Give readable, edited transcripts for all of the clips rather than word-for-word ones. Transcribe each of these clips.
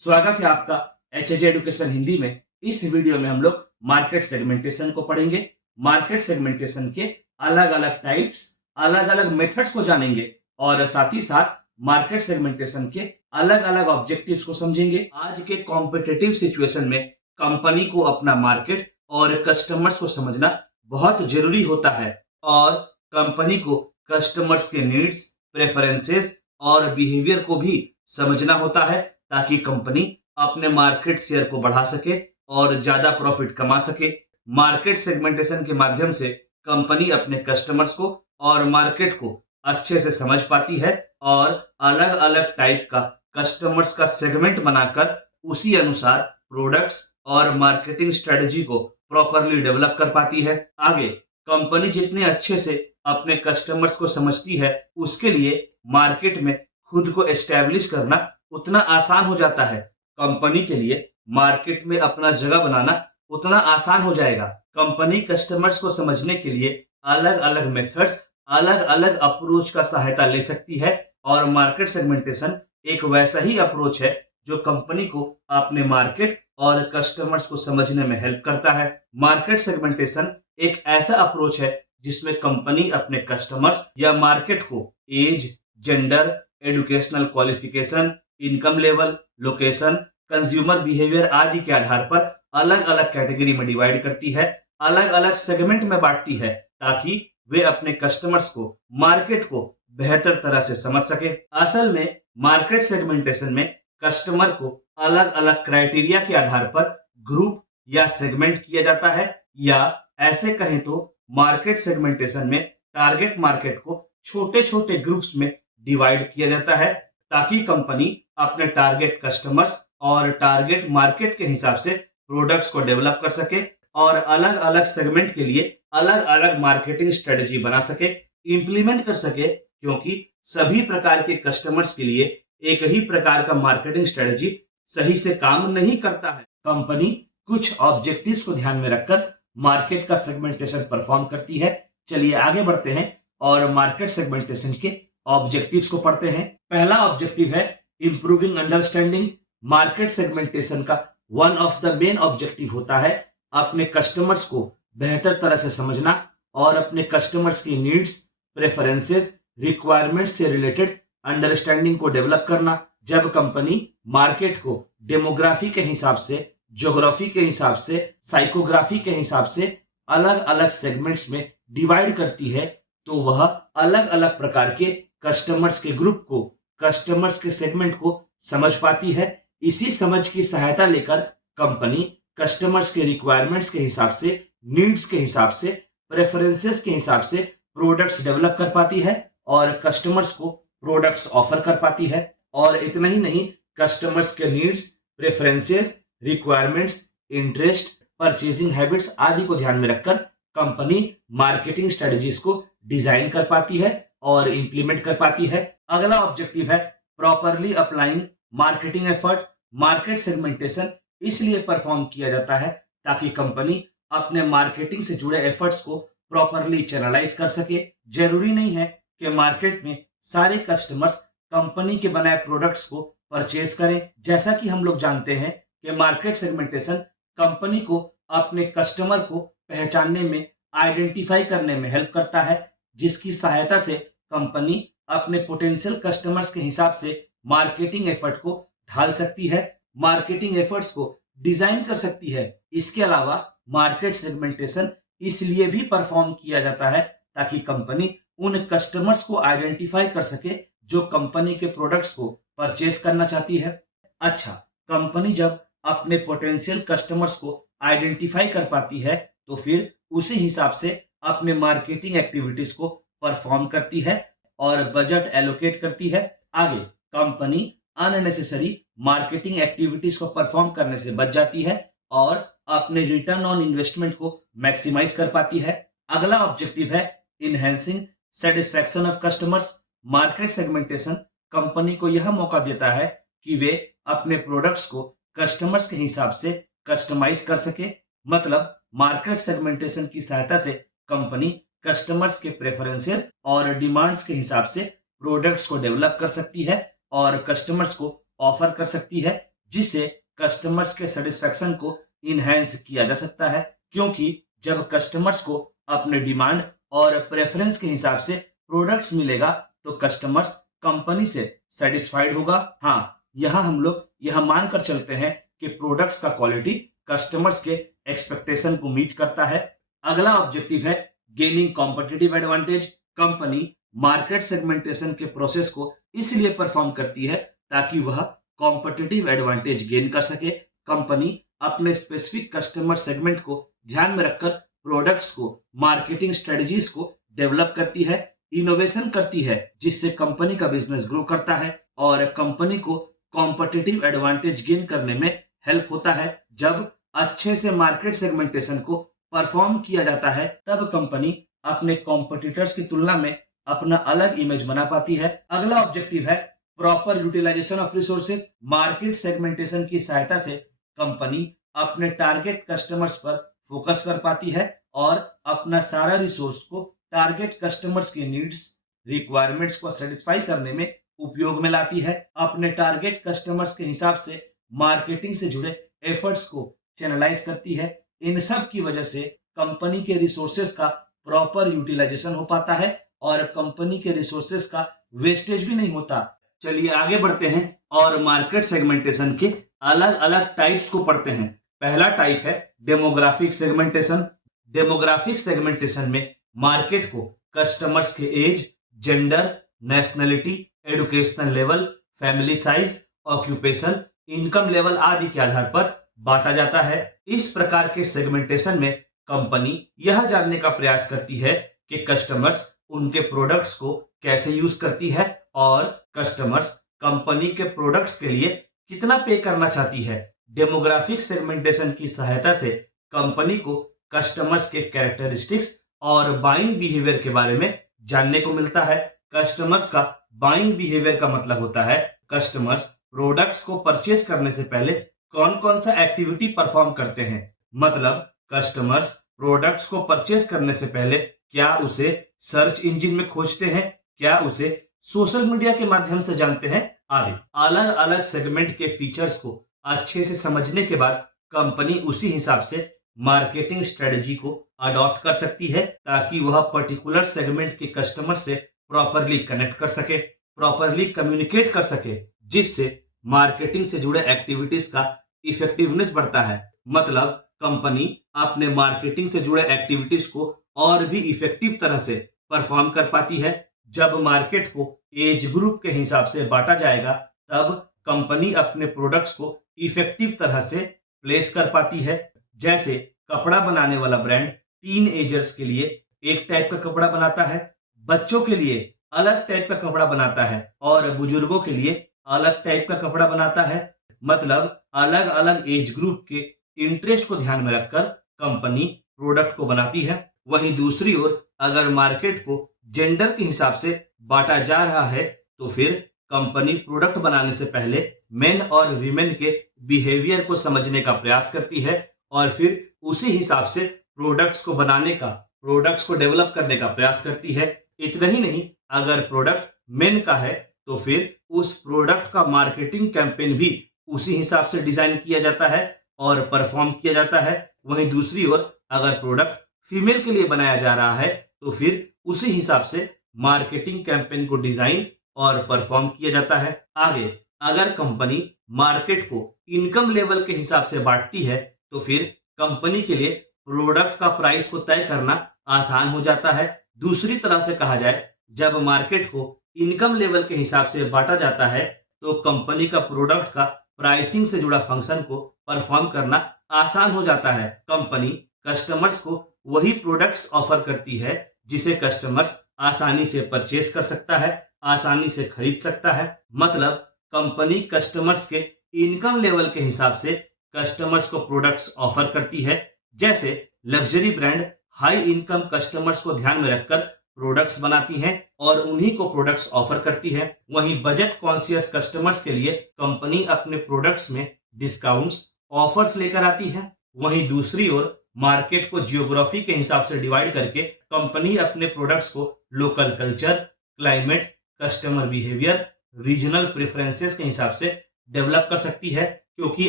स्वागत है आपका एच एजुकेशन हिंदी में। इस वीडियो में हम लोग मार्केट सेगमेंटेशन को पढ़ेंगे। मार्केट सेगमेंटेशन के अलग अलग टाइप्स, अलग अलग मेथड्स को जानेंगे और साथ ही साथ मार्केट सेगमेंटेशन के अलग अलग ऑब्जेक्टिव्स को समझेंगे। आज के कॉम्पिटिटिव सिचुएशन में कंपनी को अपना मार्केट और कस्टमर्स को समझना बहुत जरूरी होता है और कंपनी को कस्टमर्स के नीड्स, प्रेफरेंसेस और बिहेवियर को भी समझना होता है ताकि कंपनी अपने मार्केट शेयर को बढ़ा सके और ज्यादा प्रॉफिट कमा सके। मार्केट सेगमेंटेशन के माध्यम से कंपनी अपने कस्टमर्स को और मार्केट को अच्छे से समझ पाती है और अलग अलग टाइप का कस्टमर्स का सेगमेंट बनाकर उसी अनुसार प्रोडक्ट्स और मार्केटिंग स्ट्रेटजी को प्रॉपरली डेवलप कर पाती है। आगे कंपनी जितने अच्छे से अपने कस्टमर्स को समझती है उसके लिए मार्केट में खुद को एस्टेब्लिश करना उतना आसान हो जाता है। कंपनी के लिए मार्केट में अपना जगह बनाना उतना आसान हो जाएगा। कंपनी कस्टमर्स को समझने के लिए अलग अलग मेथड्स, अलग अलग अप्रोच का सहायता ले सकती है और मार्केट सेगमेंटेशन एक वैसा ही अप्रोच है जो कंपनी को अपने मार्केट और कस्टमर्स को समझने में हेल्प करता है। मार्केट सेगमेंटेशन एक ऐसा अप्रोच है जिसमें कंपनी अपने कस्टमर्स या मार्केट को age, gender, educational qualification, income level, location, consumer behaviour आदि के आधार पर अलग अलग कैटेगरी में डिवाइड करती है, अलग अलग सेगमेंट में बांटती है ताकि वे अपने कस्टमर्स को, मार्केट को बेहतर तरह से समझ सके। असल में मार्केट सेगमेंटेशन में कस्टमर को अलग अलग क्राइटेरिया के आधार पर ग्रुप या सेगमेंट किया जाता है, या ऐसे कहें तो मार्केट सेगमेंटेशन में टारगेट मार्केट को छोटे छोटे ग्रुप्स में डिवाइड किया जाता है ताकि कंपनी अपने टारगेट कस्टमर्स और टारगेट मार्केट के हिसाब से प्रोडक्ट्स को डेवलप कर सके और अलग अलग सेगमेंट के लिए अलग अलग मार्केटिंग स्ट्रेटजी बना सके, इंप्लीमेंट कर सके, क्योंकि सभी प्रकार के कस्टमर्स के लिए एक ही प्रकार का मार्केटिंग स्ट्रेटजी सही से काम नहीं करता है। कंपनी कुछ ऑब्जेक्टिव्स को ध्यान में रखकर मार्केट का सेगमेंटेशन परफॉर्म करती है। चलिए आगे बढ़ते हैं और मार्केट सेगमेंटेशन के ऑब्जेक्टिव्स को पढ़ते हैं। पहला ऑब्जेक्टिव है इंप्रूविंग अंडरस्टैंडिंग। मार्केट सेगमेंटेशन का one of the main objective होता है अपने कस्टमर्स को बेहतर तरह से समझना और अपने कस्टमर्स की नीड्स, प्रेफरेंसेस, रिक्वायरमेंट्स से रिलेटेड अंडरस्टैंडिंग को डेवलप करना। जब कंपनी मार्केट को डेमोग्राफी के हिसाब से, ज्योग्राफी के हिसाब से, साइकोग्राफी के हिसाब से अलग अलग सेगमेंट्स में डिवाइड करती है तो वह अलग अलग प्रकार के कस्टमर्स के ग्रुप को, कस्टमर्स के सेगमेंट को समझ पाती है। इसी समझ की सहायता लेकर कंपनी कस्टमर्स के रिक्वायरमेंट्स के हिसाब से, नीड्स के हिसाब से, प्रेफरेंसेस के हिसाब से प्रोडक्ट्स डेवलप कर पाती है और कस्टमर्स को प्रोडक्ट्स ऑफर कर पाती है। और इतना ही नहीं, कस्टमर्स के needs, preferences, requirements, interest, purchasing habits आदि को ध्यान में रखकर कंपनी मार्केटिंग स्ट्रेटजीज को डिजाइन कर पाती है और इंप्लीमेंट कर पाती है। अगला ऑब्जेक्टिव है properly applying marketing effort. Market segmentation इसलिए परफॉर्म किया जाता है ताकि कंपनी अपने मार्केटिंग से जुड़े एफर्ट्स को प्रॉपरली चैनलाइज कर सके। जरूरी नहीं है कि मार्केट में सारे कस्टमर्स कंपनी के बनाए प्रोडक्ट्स को परचेज करें। जैसा कि हम लोग जानते हैं कि मार्केट सेगमेंटेशन कंपनी को अपने कस्टमर को पहचानने में, आइडेंटिफाई करने में हेल्प करता है, जिसकी सहायता से कंपनी अपने पोटेंशियल कस्टमर्स के हिसाब से मार्केटिंग एफर्ट को ढाल सकती है, मार्केटिंग एफर्ट्स को डिजाइन कर सकती है। इसके अलावा मार्केट सेगमेंटेशन इसलिए भी परफॉर्म किया जाता है ताकि कंपनी उन कस्टमर्स को आइडेंटिफाई कर सके जो कंपनी के प्रोडक्ट्स को परचेज करना चाहती है। अच्छा, कंपनी जब अपने पोटेंशियल कस्टमर्स को आइडेंटिफाई कर पाती है तो फिर उसी हिसाब से अपने मार्केटिंग एक्टिविटीज को परफॉर्म करती है और बजट एलोकेट करती है। आगे कंपनी अननेसेसरी मार्केटिंग एक्टिविटीज को परफॉर्म करने से बच जाती है और अपने रिटर्न ऑन इन्वेस्टमेंट को मैक्सिमाइज कर पाती है। अगला ऑब्जेक्टिव है enhancing satisfaction of customers. Market segmentation company को यह मौका देता है कि वे अपने प्रोडक्ट्स को कस्टमर्स के हिसाब से कस्टमाइज कर सके। मतलब मार्केट सेगमेंटेशन की सहायता से कंपनी कस्टमर्स के प्रेफरेंसेस और डिमांड्स के हिसाब से प्रोडक्ट्स को डेवलप कर सकती है और कस्टमर्स को ऑफर कर सकती है, जिससे कस्टमर्स के सेटिस्फेक्शन को इनहेंस किया जा सकता है, क्योंकि जब कस्टमर्स को अपने डिमांड और प्रेफरेंस के हिसाब से प्रोडक्ट्स मिलेगा तो कस्टमर्स कंपनी से सेटिस्फाइड होगा। हाँ, यहाँ हम लोग यह मानकर चलते हैं कि प्रोडक्ट्स का क्वालिटी कस्टमर्स के एक्सपेक्टेशन को मीट करता है। अगला ऑब्जेक्टिव है gaining competitive advantage. Company market segmentation के प्रोसेस को इसलिए परफॉर्म करती है ताकि वह कॉम्पिटिटिव एडवांटेज गेन कर सके। कंपनी अपने स्पेसिफिक कस्टमर सेगमेंट को ध्यान में रखकर प्रोडक्ट्स को, मार्केटिंग स्ट्रेटजीज को डेवलप करती है, इनोवेशन करती है, जिससे कंपनी का बिजनेस ग्रो करता है और कंपनी को कॉम्पिटिटिव एडवांटेज गेन करने में हेल्प होता है। जब अच्छे से मार्केट सेगमेंटेशन को परफॉर्म किया जाता है तब कंपनी अपने कॉम्पिटिटर्स की तुलना में अपना अलग इमेज बना पाती है। अगला ऑब्जेक्टिव है proper utilisation of resources. Market segmentation की सहायता से कंपनी अपने टारगेट कस्टमर्स पर फोकस कर पाती है और अपना सारा रिसोर्स को टारगेट कस्टमर्स की नीड्स, रिक्वायरमेंट्स को सेटिस्फाई करने में उपयोग में लाती है। अपने टारगेट कस्टमर्स के हिसाब से मार्केटिंग से जुड़े एफर्ट्स को चैनलाइज करती है। इन सब की वजह से कंपनी के रिसोर्सेज का प्रॉपर यूटिलाइजेशन हो पाता है और कंपनी के रिसोर्सेज का वेस्टेज भी नहीं होता। चलिए आगे बढ़ते हैं और मार्केट सेगमेंटेशन के अलग अलग टाइप्स को पढ़ते हैं। पहला टाइप है डेमोग्राफिक सेगमेंटेशन। डेमोग्राफिक सेगमेंटेशन में मार्केट को कस्टमर्स के age, gender, nationality, educational level, family size, occupation, income level आदि के आधार पर बांटा जाता है। इस प्रकार के सेगमेंटेशन में कंपनी यह जानने का प्रयास करती है कि कस्टमर्स उनके प्रोडक्ट्स को कैसे यूज करती है और कस्टमर्स कंपनी के प्रोडक्ट्स के लिए कितना पे करना चाहती है। डेमोग्राफिक सेगमेंटेशन की सहायता से कंपनी को कस्टमर्स के कैरेक्टरिस्टिक्स और बाइंग बिहेवियर के बारे में जानने को मिलता है। कस्टमर्स का बाइंग बिहेवियर का मतलब होता है कस्टमर्स प्रोडक्ट्स को परचेज करने से पहले कौन कौन सा एक्टिविटी परफॉर्म करते हैं। मतलब कस्टमर्स प्रोडक्ट्स को परचेज करने से पहले क्या उसे सर्च इंजन में खोजते हैं, क्या उसे सोशल मीडिया के माध्यम से जानते हैं आदि। अलग अलग सेगमेंट के फीचर्स को अच्छे से समझने के बाद कंपनी उसी हिसाब से मार्केटिंग स्ट्रेटजी को अडॉप्ट कर सकती है ताकि वह पर्टिकुलर सेगमेंट के कस्टमर से प्रॉपरली कनेक्ट कर सके, प्रॉपरली कम्युनिकेट कर सके, जिससे मार्केटिंग से जुड़े एक्टिविटीज का इफेक्टिवनेस बढ़ता है। मतलब कंपनी अपने मार्केटिंग से जुड़े एक्टिविटीज को और भी इफेक्टिव तरह से परफॉर्म कर पाती है। जब मार्केट को एज ग्रुप के हिसाब से बांटा जाएगा तब कंपनी अपने प्रोडक्ट्स को इफेक्टिव तरह से प्लेस कर पाती है। जैसे कपड़ा बनाने वाला ब्रांड टीन एजर्स के लिए एक टाइप का कपड़ा बनाता है, बच्चों के लिए अलग टाइप का कपड़ा बनाता है और बुजुर्गों के लिए अलग टाइप का कपड़ा बनाता है। मतलब अलग अलग एज ग्रुप के इंटरेस्ट को ध्यान में रखकर कंपनी प्रोडक्ट को बनाती है। वहीं दूसरी ओर अगर मार्केट को जेंडर के हिसाब से बांटा जा रहा है तो फिर कंपनी प्रोडक्ट बनाने से पहले मेन और वीमेन के बिहेवियर को समझने का प्रयास करती है और फिर उसी हिसाब से प्रोडक्ट्स को बनाने का, प्रोडक्ट्स को डेवलप करने का प्रयास करती है। इतना ही नहीं, अगर प्रोडक्ट मेन का है तो फिर उस प्रोडक्ट का मार्केटिंग कैंपेन भी उसी हिसाब से डिजाइन किया जाता है और परफॉर्म किया जाता है। वहीं दूसरी ओर अगर प्रोडक्ट फीमेल के लिए बनाया जा रहा है तो फिर उसी हिसाब से मार्केटिंग कैंपेन को डिजाइन और परफॉर्म किया जाता है। आगे अगर कंपनी मार्केट को इनकम लेवल के हिसाब से बांटती है तो फिर कंपनी के लिए प्रोडक्ट का प्राइस को तय करना आसान हो जाता है। दूसरी तरह से कहा जाए, जब मार्केट को इनकम लेवल के हिसाब से बांटा जाता है तो कंपनी का प्रोडक्ट का प्राइसिंग से जुड़ा फंक्शन को परफॉर्म करना आसान हो जाता है। कंपनी कस्टमर्स को वही प्रोडक्ट्स ऑफर करती है जिसे कस्टमर्स आसानी से परचेज कर सकता है, आसानी से खरीद सकता है। मतलब कंपनी कस्टमर्स के इनकम लेवल के हिसाब से कस्टमर्स को प्रोडक्ट्स ऑफर करती है। जैसे luxury brand high income customers को ध्यान में रखकर प्रोडक्ट्स बनाती हैं और उन्हीं को प्रोडक्ट्स ऑफर करती है। वहीं बजट कॉन्शियस कस्टमर्स के लिए कंपनी अपने प्रोडक्ट्स में डिस्काउंट्स, ऑफर्स लेकर आती है। वहीं दूसरी ओर मार्केट को जियोग्राफी के हिसाब से डिवाइड करके कंपनी अपने प्रोडक्ट्स को local culture, climate, customer behaviour, regional preferences के हिसाब से डेवलप कर सकती है। क्योंकि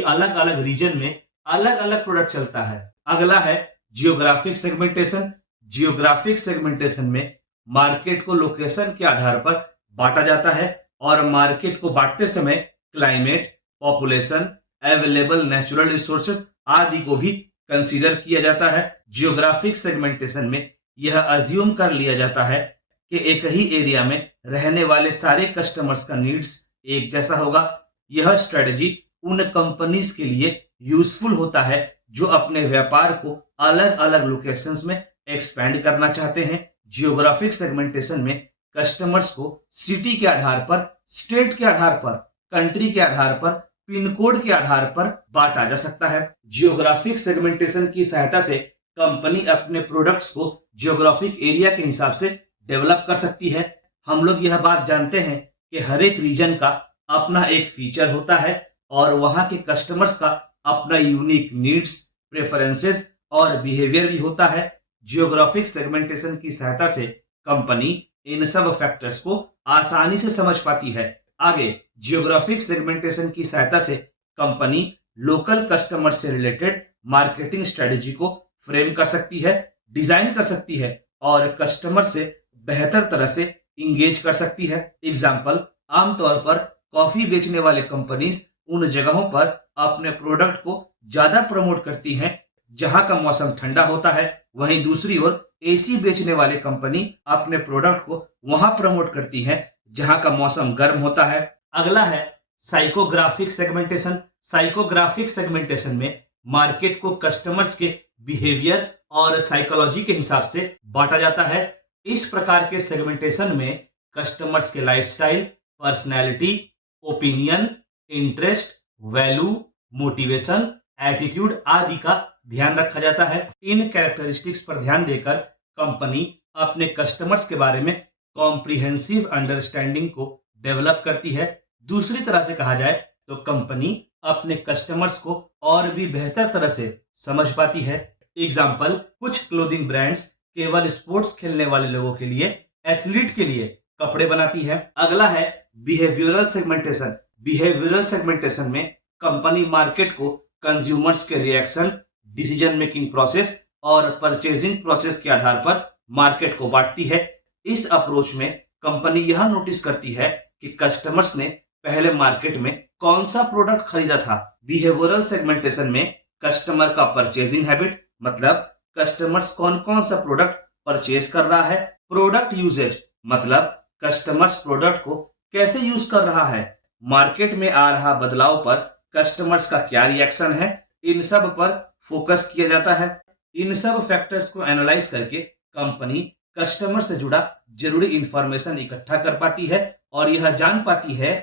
अलग अलग रीजन में अलग अलग प्रोडक्ट चलता है। अगला है जियोग्राफिक सेगमेंटेशन। जियोग्राफिक सेगमेंटेशन में मार्केट को लोकेशन के आधार पर बांटा जाता है और मार्केट को बांटते समय climate, population, available natural resources आदि को भी कंसीडर किया जाता है। जियोग्राफिक सेगमेंटेशन में यह अज्यूम कर लिया जाता है कि एक ही एरिया में रहने वाले सारे कस्टमर्स का नीड्स एक जैसा होगा। यह स्ट्रेटजी उन कंपनीज के लिए यूजफुल होता है जो अपने व्यापार को अलग अलग लोकेशंस में एक्सपेंड करना चाहते हैं। जियोग्राफिक सेगमेंटेशन में कस्टमर्स को सिटी के आधार पर, स्टेट के आधार पर, कंट्री के आधार पर, पिन कोड के आधार पर बांटा जा सकता है। जियोग्राफिक सेगमेंटेशन की सहायता से कंपनी अपने प्रोडक्ट्स को जियोग्राफिक एरिया के हिसाब से डेवलप कर सकती है। हम लोग यह बात जानते हैं कि हर एक रीजन का अपना एक फीचर होता है और वहां के कस्टमर्स का अपना यूनिक नीड्स, प्रेफरेंसेस और बिहेवियर भी होता है। जियोग्राफिक सेगमेंटेशन की सहायता से कंपनी इन सब फैक्टर्स को आसानी से समझ पाती है। आगे, जियोग्राफिक सेगमेंटेशन की सहायता से कंपनी लोकल कस्टमर से रिलेटेड मार्केटिंग स्ट्रेटेजी को फ्रेम कर सकती है, डिजाइन कर सकती है और कस्टमर से बेहतर तरह से इंगेज कर सकती है। एग्जाम्पल, आमतौर पर कॉफी बेचने वाले कंपनीज उन जगहों पर अपने प्रोडक्ट को ज्यादा प्रमोट करती हैं जहां का मौसम ठंडा होता है, वहीं दूसरी ओर एसी बेचने वाले कंपनी अपने प्रोडक्ट को वहां प्रमोट करती है जहां का मौसम गर्म होता है। अगला है साइकोग्राफिक सेगमेंटेशन। साइकोग्राफिक सेगमेंटेशन में मार्केट को कस्टमर्स के बिहेवियर और साइकोलॉजी के हिसाब से बांटा जाता है। इस प्रकार के सेगमेंटेशन में कस्टमर्स के lifestyle, personality, opinion, interest, value, motivation, attitude आदि का ध्यान रखा जाता है। इन कैरेक्टरिस्टिक्स पर ध्यान देकर कंपनी अपने कस्टमर्स के बारे में कॉम्प्रिहेंसिव अंडरस्टैंडिंग को डेवलप करती है। दूसरी तरह से कहा जाए तो कंपनी अपने कस्टमर्स को और भी बेहतर तरह से समझ पाती है। एग्जाम्पल, कुछ क्लोथिंग ब्रांड्स केवल स्पोर्ट्स खेलने वाले लोगों के लिए, एथलीट के लिए कपड़े बनाती है। अगला है बिहेवियरल सेगमेंटेशन। बिहेवियरल सेगमेंटेशन में कंपनी मार्केट को कंज्यूमर्स के रिएक्शन, डिसीजन मेकिंग प्रोसेस और परचेजिंग प्रोसेस के आधार पर मार्केट को बांटती है। इस अप्रोच में कंपनी यह नोटिस करती है कि कस्टमर्स ने पहले मार्केट में कौन सा प्रोडक्ट खरीदा था। बिहेवियरल सेगमेंटेशन में कस्टमर का परचेजिंग हैबिट, मतलब कस्टमर्स कौन कौन सा प्रोडक्ट परचेज कर रहा है। प्रोडक्ट यूजेज, मतलब कस्टमर्स प्रोडक्ट को कैसे यूज कर रहा है। मार्केट में आ रहा बदलाव पर कस्टमर्स का क्या रिएक्शन है, इन सब पर फोकस किया जाता है। इन सब फैक्टर्स को एनालाइज करके कंपनी कस्टमर से जुड़ा जरूरी इंफॉर्मेशन इकट्ठा कर पाती है और यह जान पाती है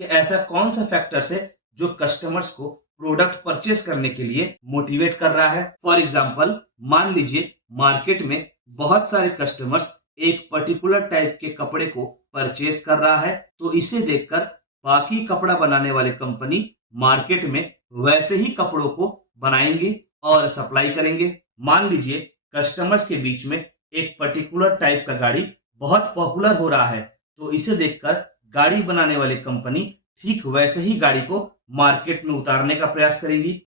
कि ऐसा कौन सा फैक्टर्स है जो कस्टमर्स को प्रोडक्ट परचेस करने के लिए मोटिवेट कर रहा है। फॉर एग्जाम्पल, मान लीजिए मार्केट में बहुत सारे कस्टमर्स एक पर्टिकुलर टाइप के कपड़े को परचेस कर रहा है, तो इसे देखकर बाकी कपड़ा बनाने वाले कंपनी मार्केट में वैसे ही कपड़ों को बनाएंगे और सप्लाई करेंगे। मान लीजिए कस्टमर्स के बीच में एक पर्टिकुलर टाइप का गाड़ी बहुत पॉपुलर हो रहा है, तो इसे देखकर गाड़ी बनाने वाली कंपनी ठीक वैसे ही गाड़ी को मार्केट में उतारने का प्रयास करेगी।